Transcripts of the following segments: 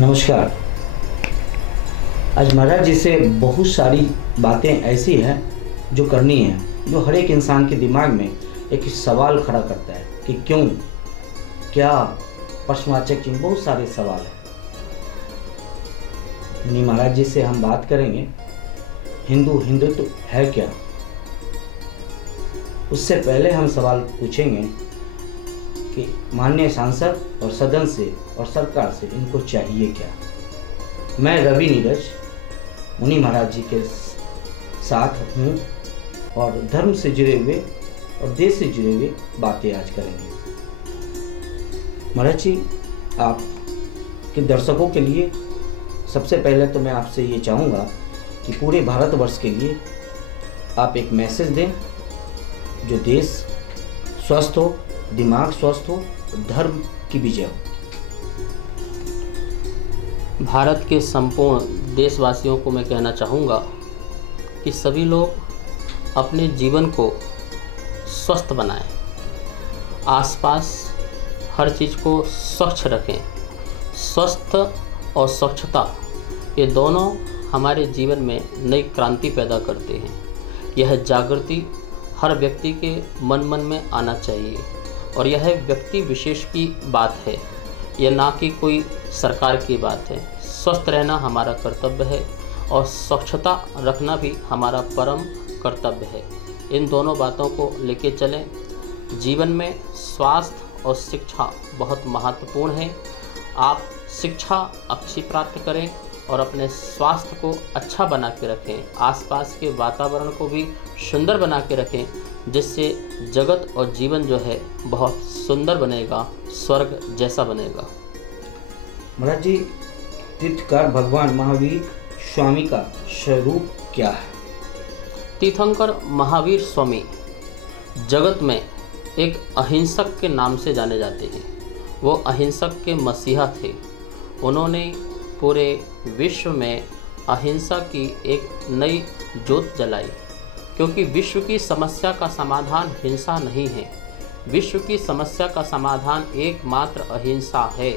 नमस्कार। आज महाराज जी से बहुत सारी बातें ऐसी हैं जो करनी है, जो हर एक इंसान के दिमाग में एक सवाल खड़ा करता है कि क्यों, क्या, प्रश्नवाचक चिन्ह, बहुत सारे सवाल हैं। यानी महाराज जी से हम बात करेंगे हिंदुत्व है क्या। उससे पहले हम सवाल पूछेंगे कि माननीय सांसद और सदन से और सरकार से इनको चाहिए क्या। मैं रवि नीरज मुनि महाराज जी के साथ हूँ और धर्म से जुड़े हुए और देश से जुड़े हुए बातें आज करेंगे। महाराज जी, आप के दर्शकों के लिए सबसे पहले तो मैं आपसे ये चाहूँगा कि पूरे भारतवर्ष के लिए आप एक मैसेज दें जो देश स्वस्थ हो, दिमाग स्वस्थ हो, धर्म की विजय हो। भारत के संपूर्ण देशवासियों को मैं कहना चाहूँगा कि सभी लोग अपने जीवन को स्वस्थ बनाएं, आसपास हर चीज़ को स्वच्छ रखें। स्वस्थ और स्वच्छता ये दोनों हमारे जीवन में नई क्रांति पैदा करते हैं। यह जागृति हर व्यक्ति के मन में आना चाहिए और यह व्यक्ति विशेष की बात है, यह ना कि कोई सरकार की बात है। स्वस्थ रहना हमारा कर्तव्य है और स्वच्छता रखना भी हमारा परम कर्तव्य है। इन दोनों बातों को लेके चलें। जीवन में स्वास्थ्य और शिक्षा बहुत महत्वपूर्ण है। आप शिक्षा अच्छी प्राप्त करें और अपने स्वास्थ्य को अच्छा बना के रखें। आसपास के वातावरण को भी सुंदर बना के रखें, जिससे जगत और जीवन जो है बहुत सुंदर बनेगा, स्वर्ग जैसा बनेगा। महाराज जी, तीर्थंकर भगवान महावीर स्वामी का स्वरूप क्या है? तीर्थंकर महावीर स्वामी जगत में एक अहिंसक के नाम से जाने जाते हैं। वो अहिंसक के मसीहा थे। उन्होंने पूरे विश्व में अहिंसा की एक नई ज्योत जलाई, क्योंकि विश्व की समस्या का समाधान हिंसा नहीं है। विश्व की समस्या का समाधान एकमात्र अहिंसा है।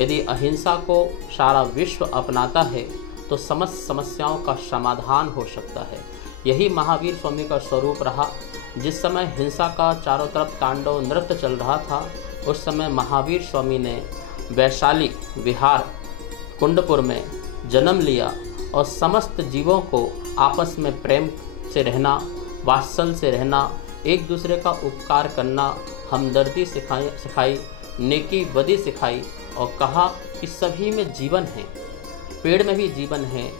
यदि अहिंसा को सारा विश्व अपनाता है तो समस्त समस्याओं का समाधान हो सकता है। यही महावीर स्वामी का स्वरूप रहा। जिस समय हिंसा का चारों तरफ तांडव नृत्य चल रहा था, उस समय महावीर स्वामी ने वैशाली विहार कुंडपुर में जन्म लिया और समस्त जीवों को आपस में प्रेम से रहना, वात्सल से रहना, एक दूसरे का उपकार करना, हमदर्दी सिखाई, नेकी बदी सिखाई और कहा कि सभी में जीवन है। पेड़ में भी जीवन है,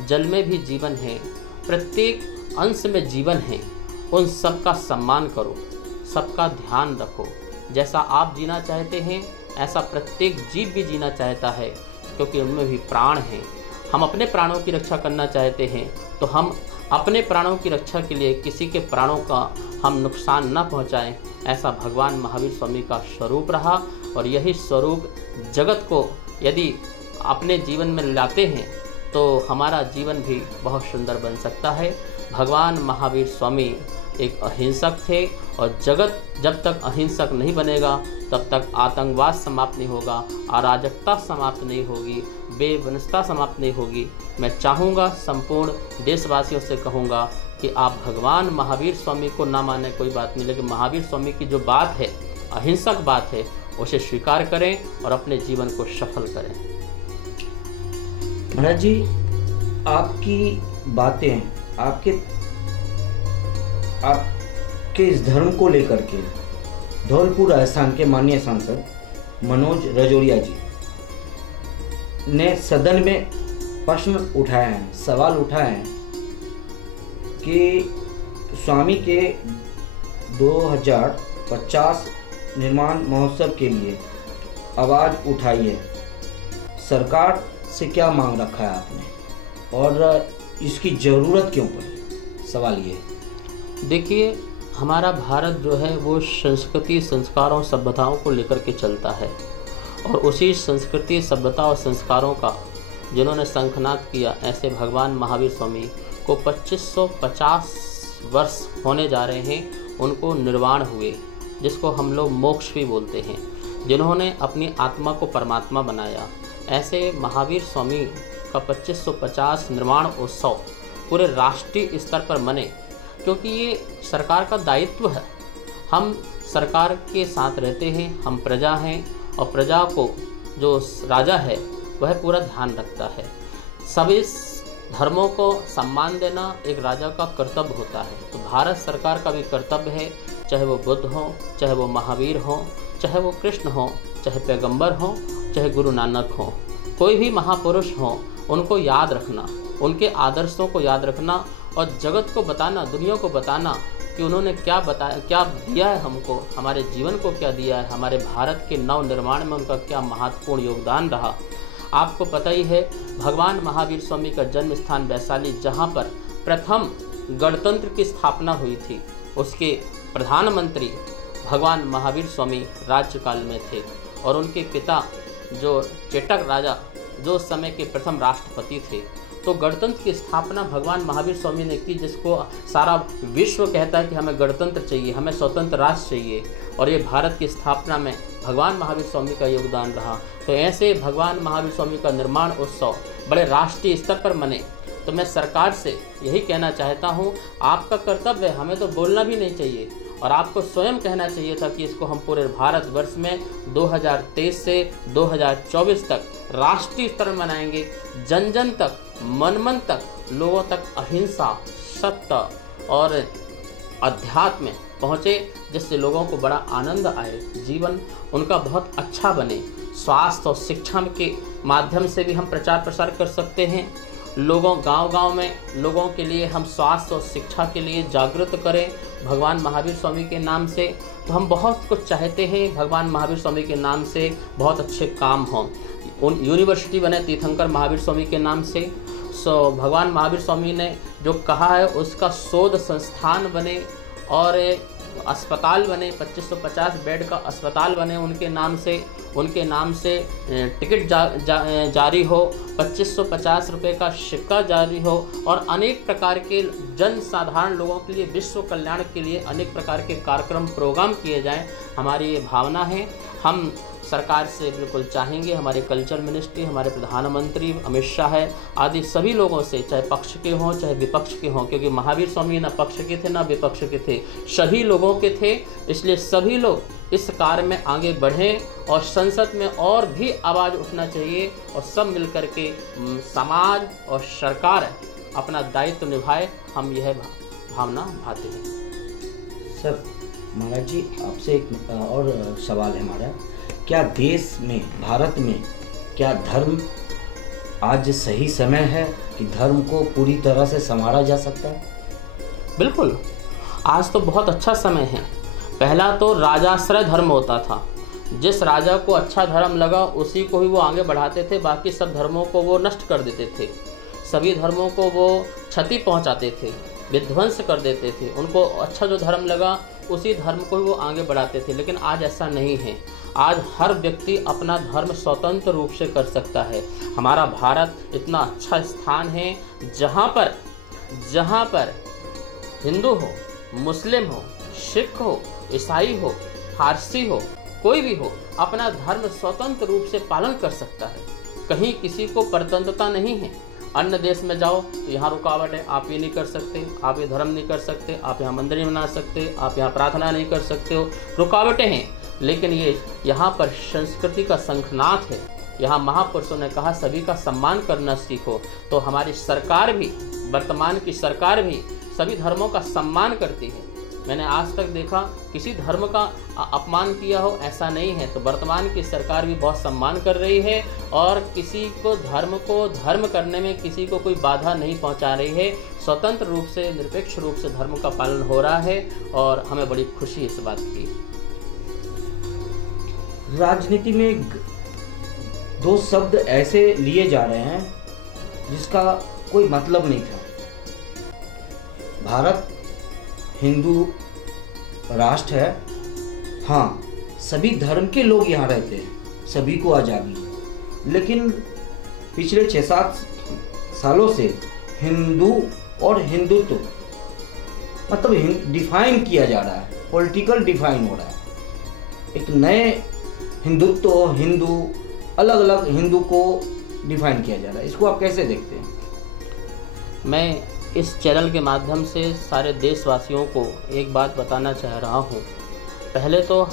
जल में भी जीवन है, प्रत्येक अंश में जीवन है। उन सब का सम्मान करो, सबका ध्यान रखो। जैसा आप जीना चाहते हैं ऐसा प्रत्येक जीव भी जीना चाहता है, क्योंकि उनमें भी प्राण हैं। हम अपने प्राणों की रक्षा करना चाहते हैं तो हम अपने प्राणों की रक्षा के लिए किसी के प्राणों का हम नुकसान न पहुंचाएं। ऐसा भगवान महावीर स्वामी का स्वरूप रहा और यही स्वरूप जगत को यदि अपने जीवन में लाते हैं तो हमारा जीवन भी बहुत सुंदर बन सकता है। भगवान महावीर स्वामी एक अहिंसक थे और जगत जब तक अहिंसक नहीं बनेगा तब तक आतंकवाद समाप्त नहीं होगा, अराजकता समाप्त नहीं होगी, बेवनस्ता समाप्त नहीं होगी। मैं चाहूँगा, संपूर्ण देशवासियों से कहूँगा कि आप भगवान महावीर स्वामी को ना माने कोई बात नहीं, लेकिन महावीर स्वामी की जो बात है, अहिंसक बात है, उसे स्वीकार करें और अपने जीवन को सफल करें। महाराज जी, आपकी बातें, आपके इस धर्म को लेकर के धौलपुर राजस्थान के माननीय सांसद मनोज रजौरिया जी ने सदन में प्रश्न उठाए हैं, सवाल उठाए हैं कि स्वामी के 2050 निर्माण महोत्सव के लिए आवाज़ उठाई है। सरकार से क्या मांग रखा है आपने और इसकी ज़रूरत क्यों पड़ी? सवाल ये है। देखिए, हमारा भारत जो है वो संस्कृति, संस्कारों, सभ्यताओं को लेकर के चलता है और उसी संस्कृति, सभ्यता और संस्कारों का जिन्होंने शंखनाद किया, ऐसे भगवान महावीर स्वामी को 2550 वर्ष होने जा रहे हैं। उनको निर्वाण हुए, जिसको हम लोग मोक्ष भी बोलते हैं, जिन्होंने अपनी आत्मा को परमात्मा बनाया। ऐसे महावीर स्वामी का 2550 निर्माण उत्सव पूरे राष्ट्रीय स्तर पर मने, क्योंकि ये सरकार का दायित्व है। हम सरकार के साथ रहते हैं, हम प्रजा हैं, और प्रजा को जो राजा है वह पूरा ध्यान रखता है। सभी धर्मों को सम्मान देना एक राजा का कर्तव्य होता है। तो भारत सरकार का भी कर्तव्य है, चाहे वो बुद्ध हो, चाहे वो महावीर हो, चाहे वो कृष्ण हो, चाहे पैगंबर हो, चाहे गुरु नानक हो, कोई भी महापुरुष हो, उनको याद रखना, उनके आदर्शों को याद रखना और जगत को बताना, दुनिया को बताना कि उन्होंने क्या बताया, क्या दिया है हमको, हमारे जीवन को क्या दिया है, हमारे भारत के नव निर्माण में उनका क्या महत्वपूर्ण योगदान रहा। आपको पता ही है, भगवान महावीर स्वामी का जन्म स्थान वैशाली, जहाँ पर प्रथम गणतंत्र की स्थापना हुई थी, उसके प्रधानमंत्री भगवान महावीर स्वामी राज्यकाल में थे, और उनके पिता जो चेटक राजा जो उस समय के प्रथम राष्ट्रपति थे। तो गणतंत्र की स्थापना भगवान महावीर स्वामी ने की, जिसको सारा विश्व कहता है कि हमें गणतंत्र चाहिए, हमें स्वतंत्र राष्ट्र चाहिए, और ये भारत की स्थापना में भगवान महावीर स्वामी का योगदान रहा। तो ऐसे भगवान महावीर स्वामी का निर्माण उत्सव बड़े राष्ट्रीय स्तर पर मने। तो मैं सरकार से यही कहना चाहता हूँ, आपका कर्तव्य है, हमें तो बोलना भी नहीं चाहिए, और आपको स्वयं कहना चाहिए था कि इसको हम पूरे भारतवर्ष में 2023 से 2024 तक राष्ट्रीय स्तर में मनाएंगे। जन जन तक, मन मन तक, लोगों तक अहिंसा, सत्य और अध्यात्म पहुँचे, जिससे लोगों को बड़ा आनंद आए, जीवन उनका बहुत अच्छा बने। स्वास्थ्य और शिक्षा के माध्यम से भी हम प्रचार प्रसार कर सकते हैं। लोगों गांव-गांव में लोगों के लिए हम स्वास्थ्य और शिक्षा के लिए जागृत करें भगवान महावीर स्वामी के नाम से। तो हम बहुत कुछ चाहते हैं, भगवान महावीर स्वामी के नाम से बहुत अच्छे काम हों। उन यूनिवर्सिटी बने तीर्थंकर महावीर स्वामी के नाम से। भगवान महावीर स्वामी ने जो कहा है उसका शोध संस्थान बने, और अस्पताल बने, 2550 बेड का अस्पताल बने उनके नाम से टिकट जारी हो, 2550 रुपये का सिक्का जारी हो, और अनेक प्रकार के जन साधारण लोगों के लिए, विश्व कल्याण के लिए अनेक प्रकार के कार्यक्रम प्रोग्राम किए जाएं। हमारी ये भावना है। हम सरकार से बिल्कुल चाहेंगे, हमारे कल्चर मिनिस्ट्री, हमारे प्रधानमंत्री अमित शाह आदि सभी लोगों से, चाहे पक्ष के हों चाहे विपक्ष के हों, क्योंकि महावीर स्वामी ना पक्ष के थे ना विपक्ष के थे, सभी लोगों के थे। इसलिए सभी लोग इस कार्य में आगे बढ़ें, और संसद में और भी आवाज़ उठना चाहिए, और सब मिलकर के समाज और सरकार अपना दायित्व निभाए। हम यह भावना भाते हैं। सर महाराज जी, आपसे एक और सवाल है हमारा, क्या देश में, भारत में, क्या धर्म आज सही समय है कि धर्म को पूरी तरह से संवारा जा सकता है? बिल्कुल, आज तो बहुत अच्छा समय है। पहला तो राजाश्रय धर्म होता था, जिस राजा को अच्छा धर्म लगा उसी को ही वो आगे बढ़ाते थे, बाकी सब धर्मों को वो नष्ट कर देते थे, सभी धर्मों को वो क्षति पहुंचाते थे, विध्वंस कर देते थे। उनको अच्छा जो धर्म लगा उसी धर्म को ही वो आगे बढ़ाते थे। लेकिन आज ऐसा नहीं है। आज हर व्यक्ति अपना धर्म स्वतंत्र रूप से कर सकता है। हमारा भारत इतना अच्छा स्थान है जहाँ पर हिंदू हो, मुस्लिम हो, सिख हो, ईसाई हो, फारसी हो, कोई भी हो, अपना धर्म स्वतंत्र रूप से पालन कर सकता है। कहीं किसी को परतंत्रता नहीं है। अन्य देश में जाओ तो यहाँ रुकावट है, आप ये नहीं कर सकते, आप ये धर्म नहीं कर सकते, आप यहाँ मंदिर नहीं बना सकते, आप यहाँ प्रार्थना नहीं कर सकते हो, रुकावटें हैं। लेकिन ये यहाँ पर संस्कृति का शंखनाद है। यहाँ महापुरुषों ने कहा सभी का सम्मान करना सीखो। तो हमारी सरकार भी, वर्तमान की सरकार भी सभी धर्मों का सम्मान करती है। मैंने आज तक देखा किसी धर्म का अपमान किया हो, ऐसा नहीं है। तो वर्तमान की सरकार भी बहुत सम्मान कर रही है, और किसी को धर्म करने में किसी को कोई बाधा नहीं पहुंचा रही है। स्वतंत्र रूप से, निरपेक्ष रूप से धर्म का पालन हो रहा है, और हमें बड़ी खुशी इस बात की। राजनीति में दो शब्द ऐसे लिए जा रहे हैं जिसका कोई मतलब नहीं था। भारत हिंदू राष्ट्र है, हाँ, सभी धर्म के लोग यहाँ रहते हैं, सभी को आज़ादी। लेकिन पिछले 6-7 सालों से हिंदू और हिंदुत्व मतलब डिफाइन किया जा रहा है, पॉलिटिकल डिफाइन हो रहा है। एक नए हिंदुत्व, हिंदू अलग अलग हिंदू को डिफाइन किया जा रहा है, इसको आप कैसे देखते हैं? मैं इस चैनल के माध्यम से सारे देशवासियों को एक बात बताना चाह रहा हूँ। पहले तो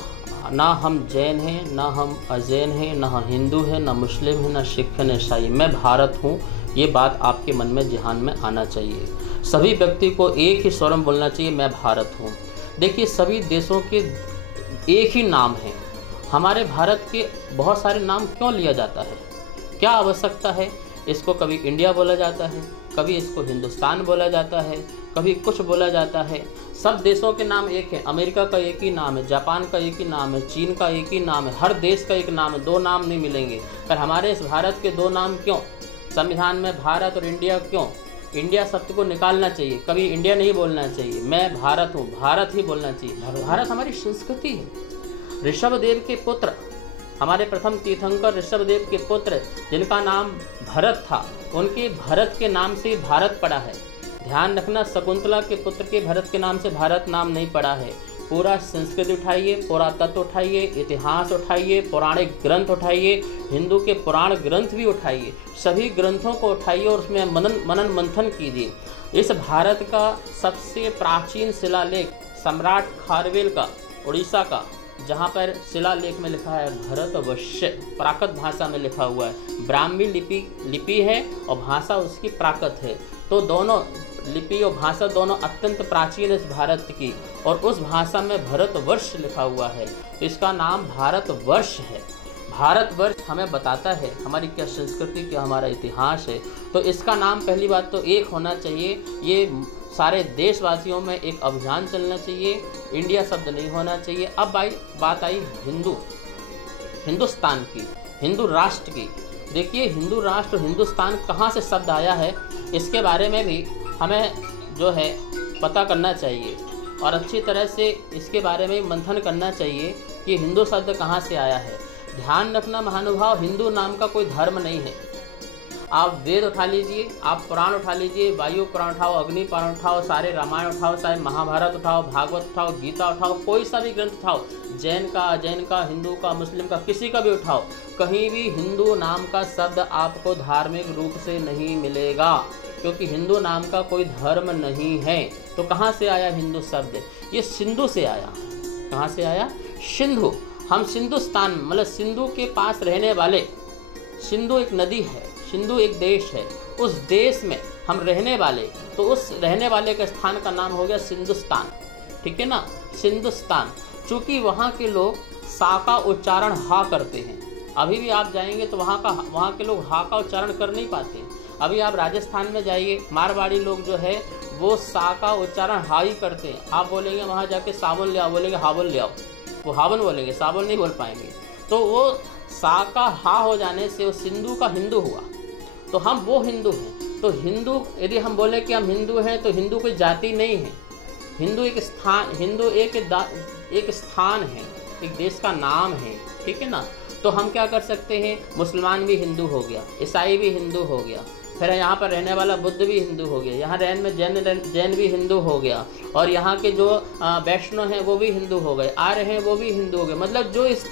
ना हम जैन हैं, ना हम अजैन हैं, ना हम हिंदू हैं, ना मुस्लिम हैं, ना सिख हैं, ना ईसाई। मैं भारत हूँ, ये बात आपके मन में ध्यान में आना चाहिए। सभी व्यक्ति को एक ही स्वर में बोलना चाहिए, मैं भारत हूँ। देखिए, सभी देशों के एक ही नाम है। हमारे भारत के बहुत सारे नाम क्यों लिया जाता है? क्या आवश्यकता है? इसको कभी इंडिया बोला जाता है, कभी इसको हिंदुस्तान बोला जाता है, कभी कुछ बोला जाता है। सब देशों के नाम एक है। अमेरिका का एक ही नाम है, जापान का एक ही नाम है, चीन का एक ही नाम है, हर देश का एक नाम है। दो नाम नहीं मिलेंगे। पर हमारे इस भारत के दो नाम क्यों? संविधान में भारत और इंडिया क्यों? इंडिया शब्द को निकालना चाहिए, कभी इंडिया नहीं बोलना चाहिए। मैं भारत हूँ, भारत ही बोलना चाहिए। भारत हमारी संस्कृति है। ऋषभदेव के पुत्र, हमारे प्रथम तीर्थंकर ऋषभदेव के पुत्र जिनका नाम भरत था, उनके भरत के नाम से भारत पड़ा है। ध्यान रखना, शकुंतला के पुत्र के भरत के नाम से भारत नाम नहीं पड़ा है। पूरा संस्कृति उठाइए, पुरातत्व उठाइए, इतिहास उठाइए, पौराणिक ग्रंथ उठाइए, हिंदू के पुराण ग्रंथ भी उठाइए, सभी ग्रंथों को उठाइए और उसमें मनन मंथन कीजिए। इस भारत का सबसे प्राचीन शिलालेख सम्राट खारवेल का, उड़ीसा का, जहाँ पर शिलालेख में लिखा है भरतवर्ष, प्राकृत भाषा में लिखा हुआ है। ब्राह्मी लिपि है और भाषा उसकी प्राकृत है। तो दोनों लिपि और भाषा दोनों अत्यंत प्राचीन है इस भारत की, और उस भाषा में भरतवर्ष लिखा हुआ है। तो इसका नाम भारतवर्ष है। भारतवर्ष हमें बताता है हमारी क्या संस्कृति, क्या हमारा इतिहास है। तो इसका नाम पहली बात तो एक होना चाहिए। ये सारे देशवासियों में एक अभियान चलना चाहिए, इंडिया शब्द नहीं होना चाहिए। अब बात आई हिंदुस्तान की, हिंदू राष्ट्र की। देखिए, हिंदू राष्ट्र, हिंदुस्तान कहाँ से शब्द आया है, इसके बारे में भी हमें जो है पता करना चाहिए और अच्छी तरह से इसके बारे में मंथन करना चाहिए कि हिंदू शब्द कहाँ से आया है। ध्यान रखना महानुभाव, हिंदू नाम का कोई धर्म नहीं है। आप वेद उठा लीजिए, आप पुराण उठा लीजिए, वायु पुराण उठाओ, अग्नि पुराण उठाओ, सारे रामायण उठाओ, सारे महाभारत उठाओ, भागवत उठाओ, गीता उठाओ, कोई सा भी ग्रंथ उठाओ, जैन का, अजैन का, हिंदू का, मुस्लिम का, किसी का भी उठाओ, कहीं भी हिंदू नाम का शब्द आपको धार्मिक रूप से नहीं मिलेगा, क्योंकि हिंदू नाम का कोई धर्म नहीं है। तो कहाँ से आया हिंदू शब्द? ये सिंधु से आया। कहाँ से आया? सिंधु। हम सिंधुस्तान, मतलब सिंधु के पास रहने वाले, सिंधु एक नदी है, सिंधु एक देश है, उस देश में हम रहने वाले, तो उस रहने वाले के स्थान का नाम हो गया सिंधुस्तान। ठीक है ना, सिंधुस्तान। चूँकि वहाँ के लोग सा का उच्चारण हा करते हैं। अभी भी आप जाएंगे तो वहाँ के लोग हा का उच्चारण कर नहीं पाते। अभी आप राजस्थान में जाइए, मारवाड़ी लोग जो है वो सा का उच्चारण हा ही करते हैं। आप बोलेंगे वहाँ जाके साबुन ले आओ, बोलेंगे हाबुन ले आओ, वो हाबुन बोलेंगे, साबुन नहीं बोल पाएंगे। तो वो सा का हा हो जाने से वो सिंधु का हिंदू हुआ। तो हम वो हिंदू हैं। तो हिंदू, यदि हम बोले कि हम हिंदू हैं, तो हिंदू कोई जाति नहीं है। हिंदू एक स्थान, हिंदू एक स्थान है, एक देश का नाम है। ठीक है ना। तो हम क्या कर सकते हैं, मुसलमान भी हिंदू हो गया, ईसाई भी हिंदू हो गया, फिर यहाँ पर रहने वाला बुद्ध भी हिंदू हो गया, यहाँ रहने में जैन भी हिंदू हो गया, और यहाँ के जो वैष्णव हैं वो भी हिंदू हो गए, आ रहे हैं वो भी हिंदू हो गए। मतलब जो इस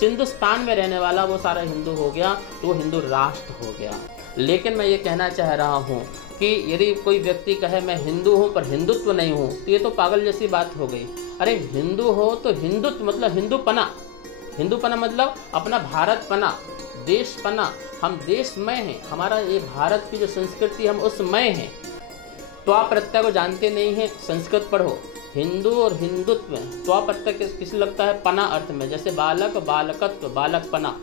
हिंदुस्तान में रहने वाला वो सारा हिंदू हो गया, तो वो हिंदू राष्ट्र हो गया। लेकिन मैं ये कहना चाह रहा हूँ कि यदि कोई व्यक्ति कहे मैं हिंदू हूँ पर हिंदुत्व नहीं हूँ, तो ये तो पागल जैसी बात हो गई। अरे हिंदू हो तो हिंदुत्व मतलब हिंदूपना, हिंदूपना मतलब अपना भारतपना, देशपना। हम देशमय हैं, हमारा ये भारत की जो संस्कृति हम उसमय हैं। तो आप प्रत्यय को जानते नहीं हैं, संस्कृत पढ़ो। हिंदू और हिंदुत्व में तो आप प्रत्यय किस लगता है? पना अर्थ में, जैसे बालक, बालकत्व, बालकपना,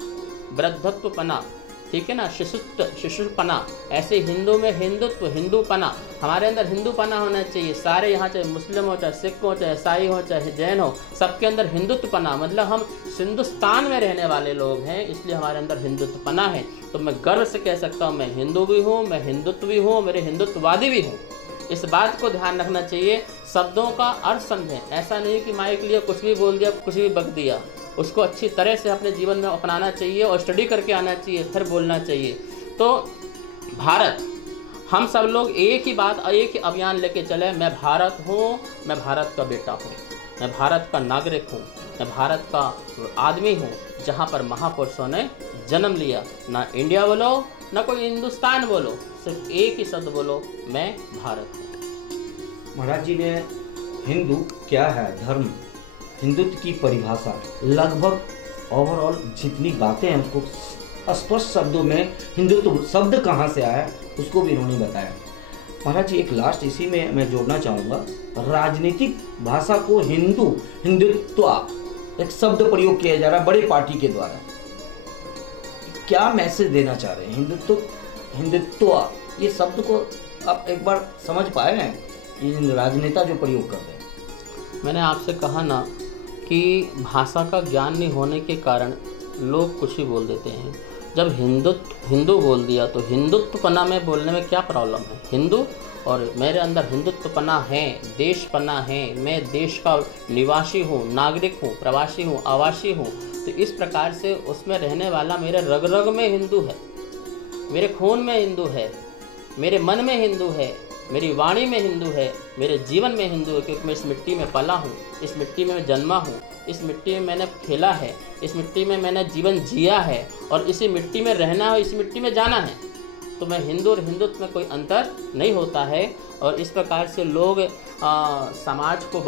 वृद्धत्वपना, ठीक है ना, शिशुत्व, शिशुपना। ऐसे हिंदू में हिंदुत्व, हिंदूपना। हमारे अंदर हिंदूपना होना चाहिए। सारे यहाँ चाहे मुस्लिम हो, चाहे सिख हो, चाहे ईसाई हो, चाहे जैन हो, सबके अंदर हिंदुत्वपना। मतलब हम हिंदुस्तान में रहने वाले लोग हैं, इसलिए हमारे अंदर हिंदुत्वपना है। तो मैं गर्व से कह सकता हूँ मैं हिंदू भी हूँ, मैं हिंदुत्व भी हूँ, मेरे हिंदुत्ववादी भी हूँ। इस बात को ध्यान रखना चाहिए। शब्दों का अर्थ समझें। ऐसा नहीं कि माइक लिया कुछ भी बोल दिया, कुछ भी बक दिया। उसको अच्छी तरह से अपने जीवन में अपनाना चाहिए और स्टडी करके आना चाहिए, फिर बोलना चाहिए। तो भारत, हम सब लोग एक ही बात, एक ही अभियान लेके चले। मैं भारत हूँ, मैं भारत का बेटा हूँ, मैं भारत का नागरिक हूँ, मैं भारत का आदमी हूँ, जहाँ पर महापुरुषों ने जन्म लिया, ना इंडिया बोलो ना कोई हिंदुस्तान बोलो, सिर्फ एक ही शब्द बोलो, मैं भारत हूँ। महाराज जी ने हिंदू क्या है, धर्म, हिंदुत्व की परिभाषा, लगभग ओवरऑल जितनी बातें हैं उसको स्पष्ट शब्दों में हिंदुत्व शब्द कहाँ से आया उसको भी इन्होंने बताया। महाराज जी एक लास्ट इसी में मैं जोड़ना चाहूँगा, राजनीतिक भाषा को हिंदुत्व एक शब्द प्रयोग किया जा रहा है बड़े पार्टी के द्वारा, क्या मैसेज देना चाह रहे हैं? हिंदुत्व ये शब्द को आप एक बार समझ पाए हैं, ये राजनेता जो प्रयोग कर रहे हैं? मैंने आपसे कहा ना कि भाषा का ज्ञान नहीं होने के कारण लोग कुछ ही बोल देते हैं। जब हिंदू बोल दिया तो हिंदुत्वपना में बोलने में क्या प्रॉब्लम है? हिंदू और मेरे अंदर हिंदुत्वपना है, देशपना है, मैं देश का निवासी हूँ, नागरिक हूँ, प्रवासी हूँ, आवासी हूँ। तो इस प्रकार से उसमें रहने वाला मेरे रग रग में हिंदू है, मेरे खून में हिंदू है, मेरे मन में हिंदू है, मेरी वाणी में हिंदू है, मेरे जीवन में हिंदू है, क्योंकि मैं इस मिट्टी में पला हूँ, इस मिट्टी में जन्मा हूँ, इस मिट्टी में मैंने खेला है, इस मिट्टी में मैंने जीवन जिया है और इसी मिट्टी में रहना है, इसी मिट्टी में जाना है। तो मैं हिंदू और हिंदुत्व में कोई अंतर नहीं होता है। और इस प्रकार से लोग समाज को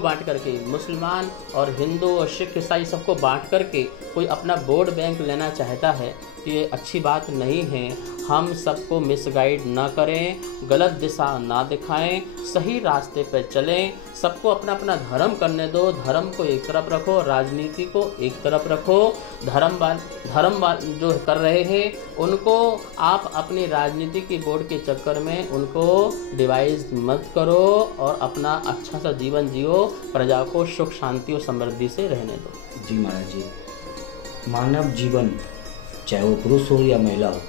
बांट करके मुसलमान और हिंदू और सिख ईसाई सबको बांट करके कोई अपना वोट बैंक लेना चाहता है, तो ये अच्छी बात नहीं है। हम सबको मिसगाइड ना करें, गलत दिशा ना दिखाएं, सही रास्ते पर चलें, सबको अपना अपना धर्म करने दो, धर्म को एक तरफ रखो, राजनीति को एक तरफ रखो। धर्म जो कर रहे हैं उनको आप अपनी राजनीति की बोर्ड के चक्कर में उनको डिवाइस मत करो और अपना अच्छा सा जीवन जियो, प्रजा को सुख शांति और समृद्धि से रहने दो। जी महाराज जी, मानव जीवन चाहे वो पुरुष हो या महिला हो,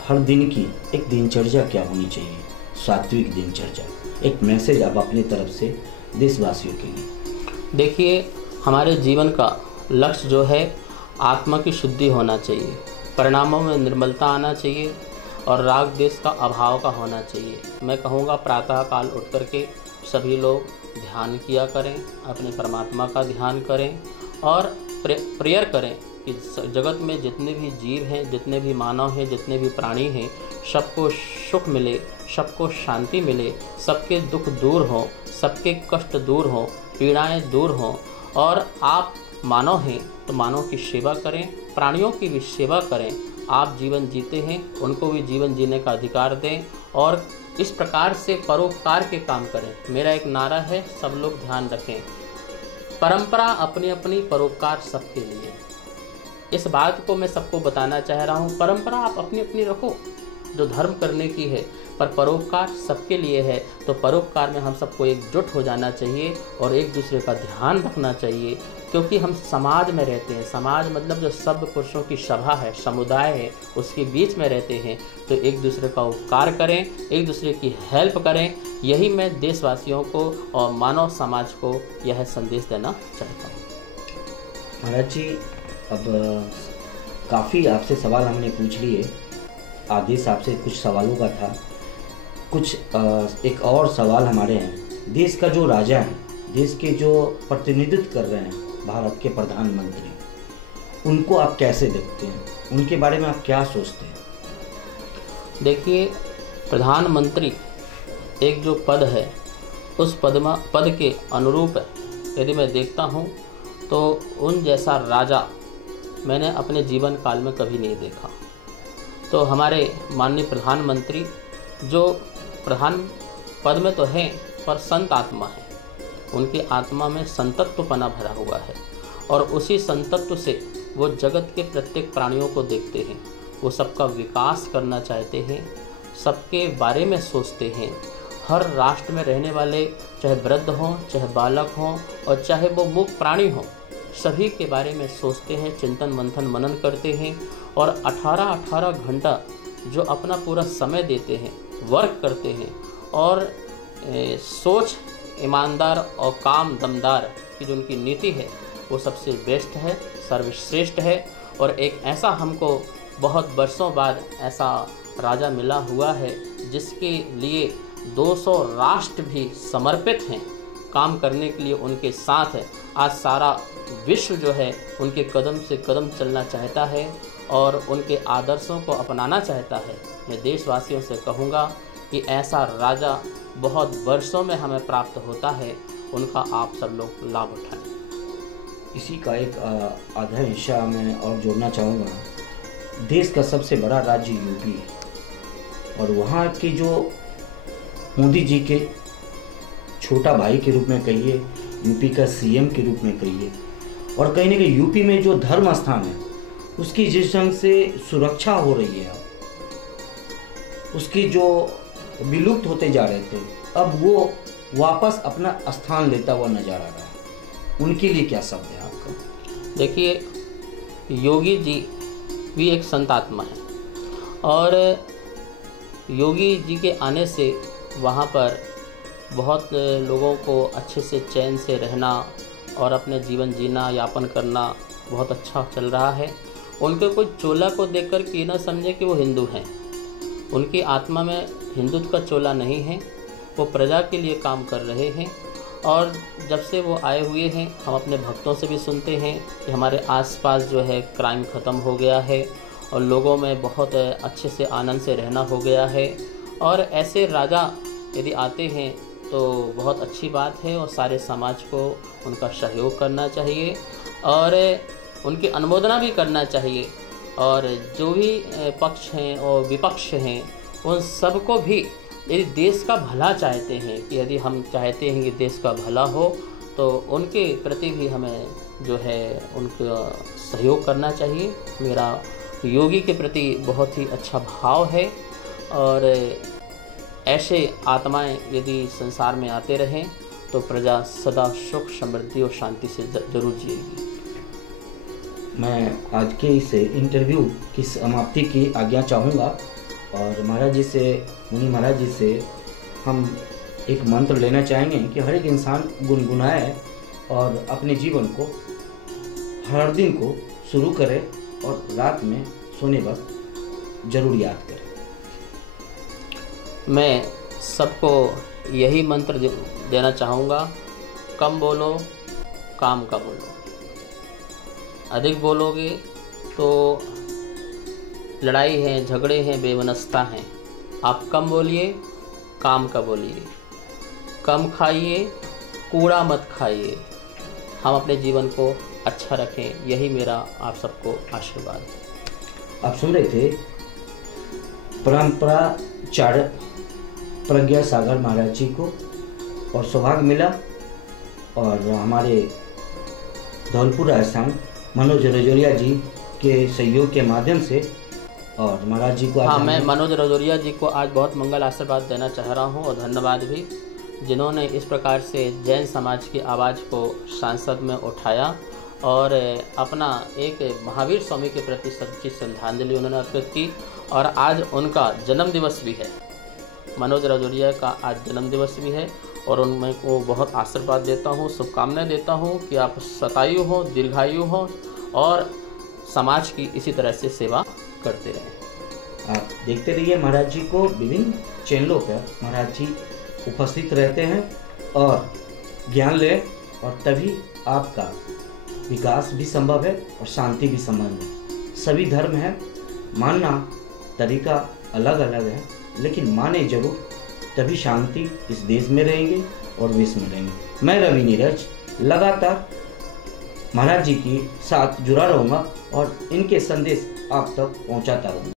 हर दिन की एक दिनचर्या क्या होनी चाहिए, सात्विक दिनचर्या, एक मैसेज आप अपनी तरफ से देशवासियों के लिए। देखिए, हमारे जीवन का लक्ष्य जो है आत्मा की शुद्धि होना चाहिए, परिणामों में निर्मलता आना चाहिए और राग द्वेष का अभाव का होना चाहिए। मैं कहूँगा प्रातः काल उठ करके सभी लोग ध्यान किया करें, अपने परमात्मा का ध्यान करें और प्रेयर करें कि जगत में जितने भी जीव हैं, जितने भी मानव हैं, जितने भी प्राणी हैं, सबको सुख मिले, सबको शांति मिले, सबके दुख दूर हों, सबके कष्ट दूर हों, पीड़ाएं दूर हों। और आप मानव हैं तो मानव की सेवा करें, प्राणियों की भी सेवा करें। आप जीवन जीते हैं, उनको भी जीवन जीने का अधिकार दें और इस प्रकार से परोपकार के काम करें। मेरा एक नारा है, सब लोग ध्यान रखें, परंपरा अपनी अपनी, परोपकार सबके लिए। इस बात को मैं सबको बताना चाह रहा हूँ, परंपरा आप अपनी अपनी रखो जो धर्म करने की है, पर परोपकार सबके लिए है। तो परोपकार में हम सबको एकजुट हो जाना चाहिए और एक दूसरे का ध्यान रखना चाहिए, क्योंकि हम समाज में रहते हैं। समाज मतलब जो सब पुरुषों की सभा है, समुदाय है, उसके बीच में रहते हैं। तो एक दूसरे का उपकार करें, एक दूसरे की हेल्प करें। यही मैं देशवासियों को और मानव समाज को यह संदेश देना चाहता हूँ। महाराज जी, अब काफ़ी आपसे सवाल हमने पूछ लिए। आदेश आपसे कुछ सवालों का था, कुछ एक और सवाल हमारे हैं। देश का जो राजा है, देश के जो प्रतिनिधित्व कर रहे हैं, भारत के प्रधानमंत्री, उनको आप कैसे देखते हैं, उनके बारे में आप क्या सोचते हैं? देखिए, प्रधानमंत्री एक जो पद है, उस पद के अनुरूप यदि मैं देखता हूँ तो उन जैसा राजा मैंने अपने जीवन काल में कभी नहीं देखा। तो हमारे माननीय प्रधानमंत्री जो प्रधान पद में तो हैं, पर संत आत्मा है, उनकी आत्मा में संतत्वपना भरा हुआ है और उसी संतत्व से वो जगत के प्रत्येक प्राणियों को देखते हैं। वो सबका विकास करना चाहते हैं, सबके बारे में सोचते हैं। हर राष्ट्र में रहने वाले, चाहे वृद्ध हों, चाहे बालक हों और चाहे वो मूक प्राणी हों, सभी के बारे में सोचते हैं, चिंतन मंथन मनन करते हैं और 18-18 घंटा जो अपना पूरा समय देते हैं, वर्क करते हैं और सोच ईमानदार और काम दमदार की जो उनकी नीति है वो सबसे बेस्ट है, सर्वश्रेष्ठ है। और एक ऐसा हमको बहुत वर्षों बाद ऐसा राजा मिला हुआ है जिसके लिए 200 राष्ट्र भी समर्पित हैं। काम करने के लिए उनके साथ है। आज सारा विश्व जो है उनके कदम से कदम चलना चाहता है और उनके आदर्शों को अपनाना चाहता है। मैं देशवासियों से कहूँगा कि ऐसा राजा बहुत वर्षों में हमें प्राप्त होता है, उनका आप सब लोग लाभ उठाएं। इसी का एक आधा हिस्सा मैं और जोड़ना चाहूँगा। देश का सबसे बड़ा राज्य यूपी है और वहाँ की जो मोदी जी के छोटा भाई के रूप में कहिए, यूपी का सीएम के रूप में कहिए, और कहीं ना कहीं यूपी में जो धर्म स्थान है उसकी जिस ढंग से सुरक्षा हो रही है, उसकी जो विलुप्त होते जा रहे थे, अब वो वापस अपना स्थान लेता हुआ नजर आ रहा है। उनके लिए क्या शब्द है आपका? देखिए, योगी जी भी एक संत आत्मा है और योगी जी के आने से वहाँ पर बहुत लोगों को अच्छे से चैन से रहना और अपने जीवन जीना यापन करना बहुत अच्छा चल रहा है। उनके कोई चोला को देखकर कि न समझे कि वो हिंदू हैं। उनकी आत्मा में हिंदुत्व का चोला नहीं है, वो प्रजा के लिए काम कर रहे हैं। और जब से वो आए हुए हैं, हम अपने भक्तों से भी सुनते हैं कि हमारे आसपास जो है क्राइम ख़त्म हो गया है और लोगों में बहुत अच्छे से आनंद से रहना हो गया है। और ऐसे राजा यदि आते हैं तो बहुत अच्छी बात है और सारे समाज को उनका सहयोग करना चाहिए और उनकी अनुमोदना भी करना चाहिए। और जो भी पक्ष हैं और विपक्ष हैं, उन सबको भी यदि देश का भला चाहते हैं, कि यदि हम चाहते हैं कि देश का भला हो, तो उनके प्रति भी हमें जो है उनका सहयोग करना चाहिए। मेरा योगी के प्रति बहुत ही अच्छा भाव है और ऐसे आत्माएं यदि संसार में आते रहें तो प्रजा सदा सुख समृद्धि और शांति से जरूर जिएगी। मैं आज के इस इंटरव्यू की समाप्ति की आज्ञा चाहूँगा और महाराज जी से, मुनि महाराज जी से हम एक मंत्र लेना चाहेंगे कि हर एक इंसान गुनगुनाए और अपने जीवन को हर दिन को शुरू करे और रात में सोने वक्त जरूर याद करे। मैं सबको यही मंत्र देना चाहूँगा, कम बोलो, काम का बोलो। अधिक बोलोगे तो लड़ाई है, झगड़े हैं, बेवनस्ता हैं। आप कम बोलिए, काम का बोलिए। कम खाइए, कूड़ा मत खाइए। हम अपने जीवन को अच्छा रखें, यही मेरा आप सबको आशीर्वाद है। आप सुन रहे थे परंपराचार्य प्रज्ञा सागर महाराज जी को और सौभाग्य मिला और हमारे धौलपुर राजस्थान मनोज रजौरिया जी के सहयोग के माध्यम से और महाराज जी को हाँ, मैं मनोज रजौरिया जी को आज बहुत मंगल आशीर्वाद देना चाह रहा हूँ और धन्यवाद भी, जिन्होंने इस प्रकार से जैन समाज की आवाज़ को संसद में उठाया और अपना एक महावीर स्वामी के प्रति सच्ची श्रद्धांजलि उन्होंने अर्पित की। और आज उनका जन्म दिवस भी है, मनोज रजौरिया का आज जन्म दिवस भी है और उनमें को बहुत आशीर्वाद देता हूँ, शुभकामनाएं देता हूँ कि आप शतायु हो, दीर्घायु हो और समाज की इसी तरह से सेवा करते रहें। आप देखते रहिए महाराज जी को, विभिन्न चैनलों पर महाराज जी उपस्थित रहते हैं और ज्ञान लें और तभी आपका विकास भी संभव है और शांति भी संभव है। सभी धर्म हैं, मानना तरीका अलग अलग है, लेकिन माने जरूर, तभी शांति इस देश में रहेंगे और विश्व में रहेंगे। मैं रवि नीरज लगातार महाराज जी के साथ जुड़ा रहूँगा और इनके संदेश आप तक पहुँचाता रहूँगा।